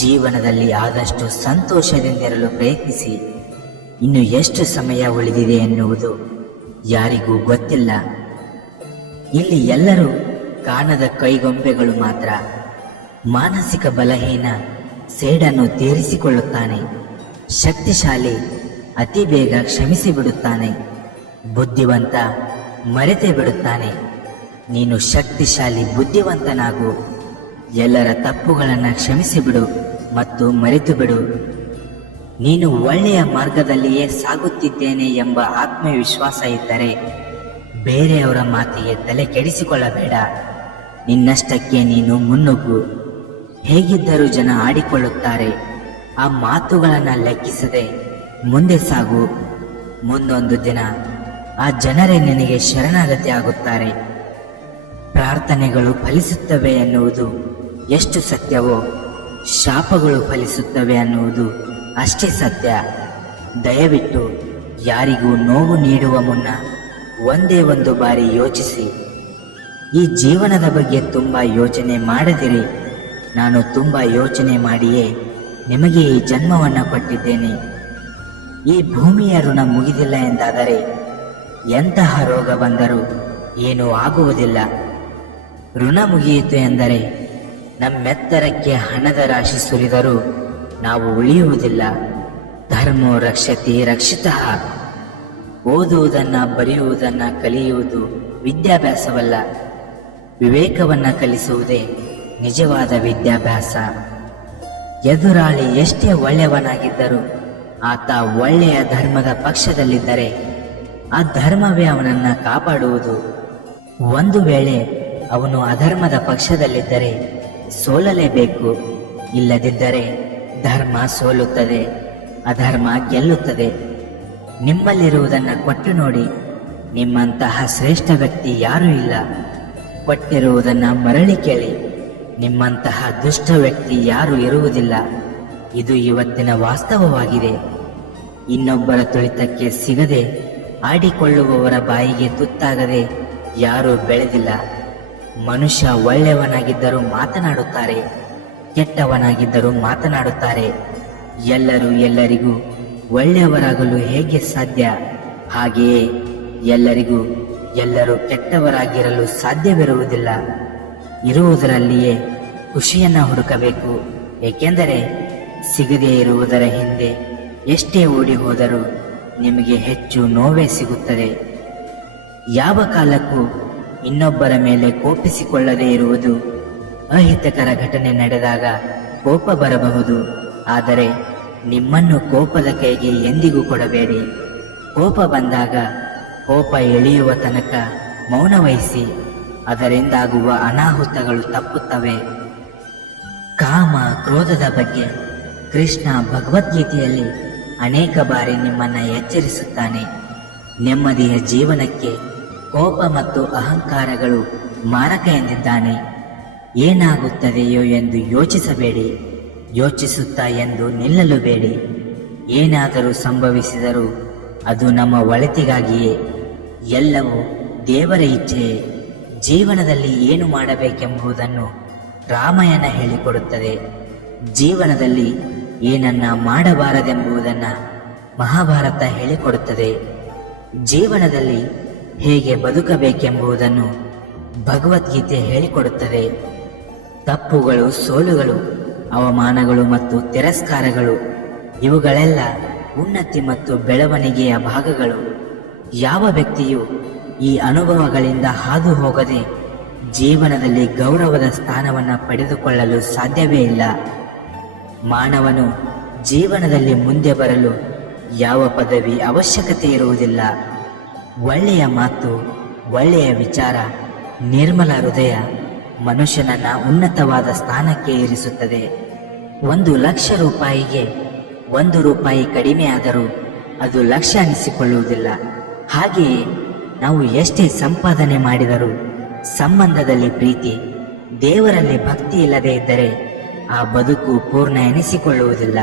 ಜೀವನದಲ್ಲಿ ಆದಷ್ಟು ಸಂತೋಷದಿಂದಿರಲು ಪ್ರಯತ್ನಿಸಿ. ಇನ್ನು ಎಷ್ಟು ಸಮಯ ಉಳಿದಿದೆ ಎನ್ನುವುದು ಯಾರಿಗೂ ಗೊತ್ತಿಲ್ಲ. ಇಲ್ಲಿ ಎಲ್ಲರೂ ಕಾಣದ ಕೈಗೊಂಬೆಗಳು ಮಾತ್ರ. ಮಾನಸಿಕ ಬಲಹೀನ ಸೇಡನ್ನು ತೀರಿಸಿಕೊಳ್ಳುತ್ತಾನೆ. ಶಕ್ತಿಶಾಲಿ ಅತಿ ಬೇಗ ಕ್ಷಮಿಸಿ ಬಿಡುತ್ತಾನೆ. ಬುದ್ಧಿವಂತ ಮರೆತೇ ಬಿಡುತ್ತಾನೆ. ನೀನು ಶಕ್ತಿಶಾಲಿ ಬುದ್ಧಿವಂತನಾಗು. ಎಲ್ಲರ ತಪ್ಪುಗಳನ್ನು ಕ್ಷಮಿಸಿಬಿಡು ಮತ್ತು ಮರೆತು ಬಿಡು. ನೀನು ಒಳ್ಳೆಯ ಮಾರ್ಗದಲ್ಲಿಯೇ ಸಾಗುತ್ತಿದ್ದೇನೆ ಎಂಬ ಆತ್ಮವಿಶ್ವಾಸ ಇದ್ದರೆ ಬೇರೆಯವರ ಮಾತಿಗೆ ತಲೆ ಕೆಡಿಸಿಕೊಳ್ಳಬೇಡ. ನಿನ್ನಷ್ಟಕ್ಕೆ ನೀನು ಮುನ್ನುಗ್ಗು. ಹೇಗಿದ್ದರೂ ಜನ ಆಡಿಕೊಳ್ಳುತ್ತಾರೆ. ಆ ಮಾತುಗಳನ್ನು ಲೆಕ್ಕಿಸದೆ ಮುಂದೆ ಸಾಗು. ಮುಂದೊಂದು ದಿನ ಆ ಜನರೇ ನಿನಗೆ ಶರಣಾಗತಿ ಆಗುತ್ತಾರೆ. ಪ್ರಾರ್ಥನೆಗಳು ಫಲಿಸುತ್ತವೆ ಎನ್ನುವುದು ಎಷ್ಟು ಸತ್ಯವೋ, ಶಾಪಗಳು ಫಲಿಸುತ್ತವೆ ಅನ್ನುವುದು ಅಷ್ಟೇ ಸತ್ಯ. ದಯವಿಟ್ಟು ಯಾರಿಗೂ ನೋವು ನೀಡುವ ಮುನ್ನ ಒಂದೇ ಒಂದು ಬಾರಿ ಯೋಚಿಸಿ. ಈ ಜೀವನದ ಬಗ್ಗೆ ತುಂಬ ಯೋಚನೆ ಮಾಡದಿರಿ. ನಾನು ತುಂಬ ಯೋಚನೆ ಮಾಡಿಯೇ ನಿಮಗೆ ಈ ಜನ್ಮವನ್ನು ಕೊಟ್ಟಿದ್ದೇನೆ. ಈ ಭೂಮಿಯ ಋಣ ಮುಗಿದಿಲ್ಲ ಎಂದಾದರೆ ಎಂತಹ ರೋಗ ಬಂದರೂ ಏನೂ ಆಗುವುದಿಲ್ಲ. ಋಣ ಮುಗಿಯಿತು ಎಂದರೆ ನಮ್ಮೆತ್ತರಕ್ಕೆ ಹಣದ ರಾಶಿ ಸುರಿದರೂ ನಾವು ಉಳಿಯುವುದಿಲ್ಲ. ಧರ್ಮೋ ರಕ್ಷತೆ ರಕ್ಷಿತಃ. ಓದುವುದನ್ನು ಬರೆಯುವುದನ್ನು ಕಲಿಯುವುದು ವಿದ್ಯಾಭ್ಯಾಸವಲ್ಲ, ವಿವೇಕವನ್ನು ಕಲಿಸುವುದೇ ನಿಜವಾದ ವಿದ್ಯಾಭ್ಯಾಸ. ಎದುರಾಳಿ ಎಷ್ಟೇ ಒಳ್ಳೆಯವನಾಗಿದ್ದರೂ ಆತ ಒಳ್ಳೆಯ ಧರ್ಮದ ಪಕ್ಷದಲ್ಲಿದ್ದರೆ ಆ ಧರ್ಮವೇ ಅವನನ್ನು ಕಾಪಾಡುವುದು. ಒಂದು ವೇಳೆ ಅವನು ಅಧರ್ಮದ ಪಕ್ಷದಲ್ಲಿದ್ದರೆ ಸೋಲಲೇಬೇಕು. ಇಲ್ಲದಿದ್ದರೆ ಧರ್ಮ ಸೋಲುತ್ತದೆ, ಅಧರ್ಮ ಗೆಲ್ಲುತ್ತದೆ. ನಿಮ್ಮಲ್ಲಿರುವುದನ್ನು ಕೊಟ್ಟು ನೋಡಿ. ನಿಮ್ಮಂತಹ ಶ್ರೇಷ್ಠ ವ್ಯಕ್ತಿ ಯಾರೂ ಇಲ್ಲ. ಕೊಟ್ಟಿರುವುದನ್ನು ಮರಳಿ ಕೇಳಿ. ನಿಮ್ಮಂತಹ ದುಷ್ಟ ವ್ಯಕ್ತಿ ಯಾರೂ ಇರುವುದಿಲ್ಲ. ಇದು ಇವತ್ತಿನ ವಾಸ್ತವವಾಗಿದೆ. ಇನ್ನೊಬ್ಬರ ತುಳಿತಕ್ಕೆ ಸಿಗದೆ ಆಡಿಕೊಳ್ಳುವವರ ಬಾಯಿಗೆ ತುತ್ತಾಗದೆ ಯಾರೂ ಬೆಳೆದಿಲ್ಲ. ಮನುಷ್ಯ ಒಳ್ಳೆಯವನಾಗಿದ್ದರೂ ಮಾತನಾಡುತ್ತಾರೆ, ಕೆಟ್ಟವನಾಗಿದ್ದರೂ ಮಾತನಾಡುತ್ತಾರೆ. ಎಲ್ಲರೂ ಎಲ್ಲರಿಗೂ ಒಳ್ಳೆಯವರಾಗಲು ಹೇಗೆ ಸಾಧ್ಯ? ಹಾಗೆಯೇ ಎಲ್ಲರಿಗೂ ಎಲ್ಲರೂ ಕೆಟ್ಟವರಾಗಿರಲು ಸಾಧ್ಯವಿರುವುದಿಲ್ಲ. ಇರುವುದರಲ್ಲಿಯೇ ಖುಷಿಯನ್ನು ಹುಡುಕಬೇಕು. ಏಕೆಂದರೆ ಸಿಗದೇ ಇರುವುದರ ಹಿಂದೆ ಎಷ್ಟೇ ಓಡಿ ಹೋದರೂ ನಿಮಗೆ ಹೆಚ್ಚು ನೋವೇ ಸಿಗುತ್ತದೆ. ಯಾವ ಕಾಲಕ್ಕೂ ಇನ್ನೊಬ್ಬರ ಮೇಲೆ ಕೋಪಿಸಿಕೊಳ್ಳದೇ ಇರುವುದು. ಅಹಿತಕರ ಘಟನೆ ನಡೆದಾಗ ಕೋಪ ಬರಬಹುದು, ಆದರೆ ನಿಮ್ಮನ್ನು ಕೋಪದ ಕೈಗೆ ಎಂದಿಗೂ ಕೊಡಬೇಡಿ. ಕೋಪ ಬಂದಾಗ ಕೋಪ ಎಳೆಯುವ ತನಕ ಮೌನ ವಹಿಸಿ. ಅದರಿಂದಾಗುವ ಅನಾಹುತಗಳು ತಪ್ಪುತ್ತವೆ. ಕಾಮ ಕ್ರೋಧದ ಬಗ್ಗೆ ಕೃಷ್ಣ ಭಗವದ್ಗೀತೆಯಲ್ಲಿ ಅನೇಕ ಬಾರಿ ನಿಮ್ಮನ್ನು ಎಚ್ಚರಿಸುತ್ತಾನೆ. ನೆಮ್ಮದಿಯ ಜೀವನಕ್ಕೆ ಕೋಪ ಮತ್ತು ಅಹಂಕಾರಗಳು ಮಾರಕ ಎಂದಿದ್ದಾನೆ. ಏನಾಗುತ್ತದೆಯೋ ಎಂದು ಯೋಚಿಸಬೇಡಿ. ಯೋಚಿಸುತ್ತಾ ಎಂದು ನಿಲ್ಲಲು ಬೇಡಿ. ಏನಾದರೂ ಸಂಭವಿಸಿದರೂ ಅದು ನಮ್ಮ ಒಳಿತಿಗಾಗಿಯೇ. ಎಲ್ಲವೂ ದೇವರ ಇಚ್ಛೆಯೇ. ಜೀವನದಲ್ಲಿ ಏನು ಮಾಡಬೇಕೆಂಬುದನ್ನು ರಾಮಾಯಣ ಹೇಳಿಕೊಡುತ್ತದೆ. ಜೀವನದಲ್ಲಿ ಏನನ್ನ ಮಾಡಬಾರದೆಂಬುದನ್ನು ಮಹಾಭಾರತ ಹೇಳಿಕೊಡುತ್ತದೆ. ಜೀವನದಲ್ಲಿ ಹೇಗೆ ಬದುಕಬೇಕೆಂಬುದನ್ನು ಭಗವದ್ಗೀತೆ ಹೇಳಿಕೊಡುತ್ತದೆ. ತಪ್ಪುಗಳು, ಸೋಲುಗಳು, ಅವಮಾನಗಳು ಮತ್ತು ತಿರಸ್ಕಾರಗಳು ಇವುಗಳೆಲ್ಲ ಉನ್ನತಿ ಮತ್ತು ಬೆಳವಣಿಗೆಯ ಭಾಗಗಳು. ಯಾವ ವ್ಯಕ್ತಿಯು ಈ ಅನುಭವಗಳಿಂದ ಹಾದು ಹೋಗದೆ ಜೀವನದಲ್ಲಿ ಗೌರವದ ಸ್ಥಾನವನ್ನು ಪಡೆದುಕೊಳ್ಳಲು ಸಾಧ್ಯವೇ ಇಲ್ಲ. ಮಾನವನು ಜೀವನದಲ್ಲಿ ಮುಂದೆ ಬರಲು ಯಾವ ಪದವಿ ಅವಶ್ಯಕತೆ ಇರುವುದಿಲ್ಲ. ಒಳ್ಳೆಯ ಮಾತು, ಒಳ್ಳೆಯ ವಿಚಾರ, ನಿರ್ಮಲ ಹೃದಯ ಮನುಷ್ಯನನ್ನ ಉನ್ನತವಾದ ಸ್ಥಾನಕ್ಕೆ ಇರಿಸುತ್ತದೆ. 1,00,000 ರೂಪಾಯಿಗೆ 1 ರೂಪಾಯಿ ಕಡಿಮೆ ಆದರೂ ಅದು ಲಕ್ಷ ಅನಿಸಿಕೊಳ್ಳುವುದಿಲ್ಲ. ಹಾಗೆಯೇ ನಾವು ಎಷ್ಟೇ ಸಂಪಾದನೆ ಮಾಡಿದರೂ ಸಂಬಂಧದಲ್ಲಿ ಪ್ರೀತಿ, ದೇವರಲ್ಲಿ ಭಕ್ತಿ ಇಲ್ಲದೆ ಇದ್ದರೆ ಆ ಬದುಕು ಪೂರ್ಣ ಎನಿಸಿಕೊಳ್ಳುವುದಿಲ್ಲ.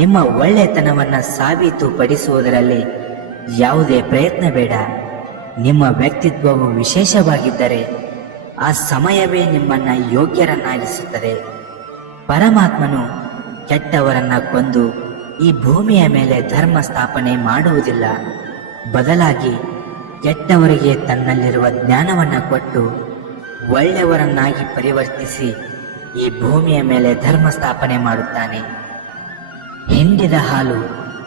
ನಿಮ್ಮ ಒಳ್ಳೆತನವನ್ನು ಸಾಬೀತುಪಡಿಸುವುದರಲ್ಲಿ ಯಾವುದೇ ಪ್ರಯತ್ನ ಬೇಡ. ನಿಮ್ಮ ವ್ಯಕ್ತಿತ್ವವು ವಿಶೇಷವಾಗಿದ್ದರೆ ಆ ಸಮಯವೇ ನಿಮ್ಮನ್ನು ಯೋಗ್ಯರನ್ನಾಗಿಸುತ್ತದೆ. ಪರಮಾತ್ಮನು ಕೆಟ್ಟವರನ್ನ ಕೊಂದು ಈ ಭೂಮಿಯ ಮೇಲೆ ಧರ್ಮ ಸ್ಥಾಪನೆ ಮಾಡುವುದಿಲ್ಲ. ಬದಲಾಗಿ ಕೆಟ್ಟವರಿಗೆ ತನ್ನಲ್ಲಿರುವ ಜ್ಞಾನವನ್ನ ಕೊಟ್ಟು ಒಳ್ಳೆಯವರನ್ನಾಗಿ ಪರಿವರ್ತಿಸಿ ಈ ಭೂಮಿಯ ಮೇಲೆ ಧರ್ಮ ಸ್ಥಾಪನೆ ಮಾಡುತ್ತಾನೆ. ಹಿಂಡಿದ ಹಾಲು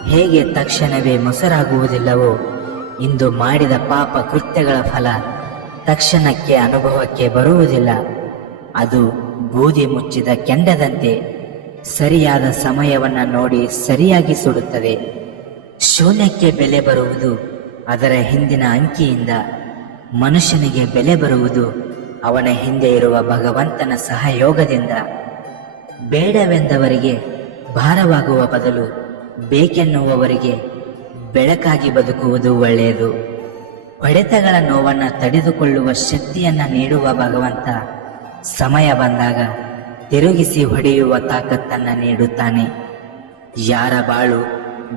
ಹೇಗೆ ತಕ್ಷಣವೇ ಮೊಸರಾಗುವುದಿಲ್ಲವೋ, ಇಂದು ಮಾಡಿದ ಪಾಪ ಕೃತ್ಯಗಳ ಫಲ ತಕ್ಷಣಕ್ಕೆ ಅನುಭವಕ್ಕೆ ಬರುವುದಿಲ್ಲ. ಅದು ಬೂದಿ ಮುಚ್ಚಿದ ಕೆಂಡದಂತೆ ಸರಿಯಾದ ಸಮಯವನ್ನ ನೋಡಿ ಸರಿಯಾಗಿ ಸುಡುತ್ತದೆ. ಶೂನ್ಯಕ್ಕೆ ಬೆಲೆ ಬರುವುದು ಅದರ ಹಿಂದಿನ ಅಂಕಿಯಿಂದ. ಮನುಷ್ಯನಿಗೆ ಬೆಲೆ ಬರುವುದು ಅವನ ಹಿಂದೆ ಇರುವ ಭಗವಂತನ ಸಹಯೋಗದಿಂದ. ಬೇಡವೆಂದವರಿಗೆ ಭಾರವಾಗುವ ಬದಲು ಬೇಕೆನ್ನುವವರಿಗೆ ಬೆಳಕಾಗಿ ಬದುಕುವುದು ಒಳ್ಳೆಯದು. ಹೊಡೆತಗಳ ನೋವನ್ನ ತಡೆದುಕೊಳ್ಳುವ ಶಕ್ತಿಯನ್ನ ನೀಡುವ ಭಗವಂತ ಸಮಯ ಬಂದಾಗ ತಿರುಗಿಸಿ ಹೊಡೆಯುವ ತಾಕತ್ತನ್ನ ನೀಡುತ್ತಾನೆ. ಯಾರ ಬಾಳು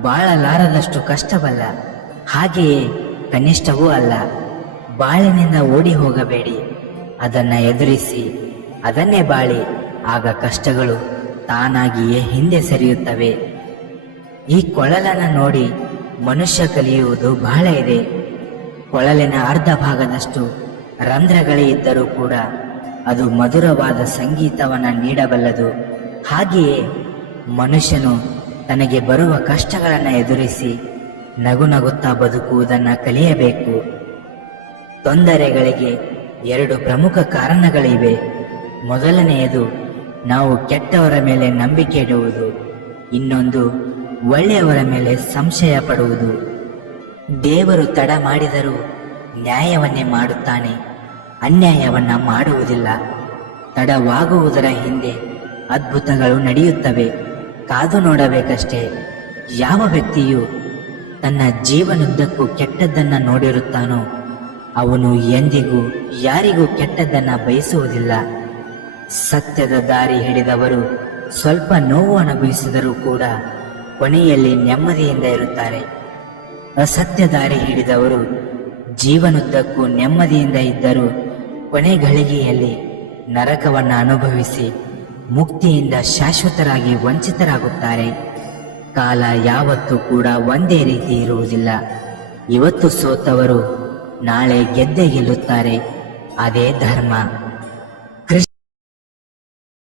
ಬಾಳಲಾರದಷ್ಟು ಕಷ್ಟವಲ್ಲ, ಹಾಗೆಯೇ ಕನಿಷ್ಠವೂ ಅಲ್ಲ. ಬಾಳಿನಿಂದ ಓಡಿ ಹೋಗಬೇಡಿ, ಅದನ್ನ ಎದುರಿಸಿ ಅದನ್ನೇ ಬಾಳಿ. ಆಗ ಕಷ್ಟಗಳು ತಾನಾಗಿಯೇ ಹಿಂದೆ ಸರಿಯುತ್ತವೆ. ಈ ಕೊಳಲನ್ನ ನೋಡಿ ಮನುಷ್ಯ ಕಲಿಯುವುದು ಬಹಳ ಇದೆ. ಕೊಳಲಿನ ಅರ್ಧ ಭಾಗದಷ್ಟು ರಂಧ್ರಗಳೇ ಇದ್ದರೂ ಕೂಡ ಅದು ಮಧುರವಾದ ಸಂಗೀತವನ್ನ ನೀಡಬಲ್ಲದು. ಹಾಗೆಯೇ ಮನುಷ್ಯನು ತನಗೆ ಬರುವ ಕಷ್ಟಗಳನ್ನ ಎದುರಿಸಿ ನಗು ನಗುತ್ತಾ ಬದುಕುವುದನ್ನ ಕಲಿಯಬೇಕು. ತೊಂದರೆಗಳಿಗೆ 2 ಪ್ರಮುಖ ಕಾರಣಗಳಿವೆ. ಮೊದಲನೆಯದು ನಾವು ಕೆಟ್ಟವರ ಮೇಲೆ ನಂಬಿಕೆ ಇಡುವುದು, ಇನ್ನೊಂದು ಒಳ್ಳೆಯವರ ಮೇಲೆ ಸಂಶಯ ಪಡುವುದು. ದೇವರು ತಡ ಮಾಡಿದರೂ ನ್ಯಾಯವನ್ನೇ ಮಾಡುತ್ತಾನೆ, ಅನ್ಯಾಯವನ್ನ ಮಾಡುವುದಿಲ್ಲ. ತಡವಾಗುವುದರ ಹಿಂದೆ ಅದ್ಭುತಗಳು ನಡೆಯುತ್ತವೆ, ಕಾದು ನೋಡಬೇಕಷ್ಟೇ. ಯಾವ ವ್ಯಕ್ತಿಯು ತನ್ನ ಜೀವನದುದ್ದಕ್ಕೂ ಕೆಟ್ಟದ್ದನ್ನ ನೋಡಿರುತ್ತಾನೋ ಅವನು ಎಂದಿಗೂ ಯಾರಿಗೂ ಕೆಟ್ಟದ್ದನ್ನ ಬಯಸುವುದಿಲ್ಲ. ಸತ್ಯದ ದಾರಿ ಹಿಡಿದವರು ಸ್ವಲ್ಪ ನೋವು ಅನುಭವಿಸಿದರೂ ಕೂಡ ಕೊನೆಯಲ್ಲಿ ನೆಮ್ಮದಿಯಿಂದ ಇರುತ್ತಾರೆ. ಅಸತ್ಯ ದಾರಿ ಹಿಡಿದವರು ಜೀವನದುದ್ದಕ್ಕೂ ನೆಮ್ಮದಿಯಿಂದ ಇದ್ದರೂ ಕೊನೆ ಗಳಿಗೆಯಲ್ಲಿ ನರಕವನ್ನು ಅನುಭವಿಸಿ ಮುಕ್ತಿಯಿಂದ ಶಾಶ್ವತರಾಗಿ ವಂಚಿತರಾಗುತ್ತಾರೆ. ಕಾಲ ಯಾವತ್ತೂ ಕೂಡ ಒಂದೇ ರೀತಿ ಇರುವುದಿಲ್ಲ. ಇವತ್ತು ಸೋತವರು ನಾಳೆ ಗೆದ್ದೇ ಗೆಲ್ಲುತ್ತಾರೆ. ಅದೇ ಧರ್ಮ.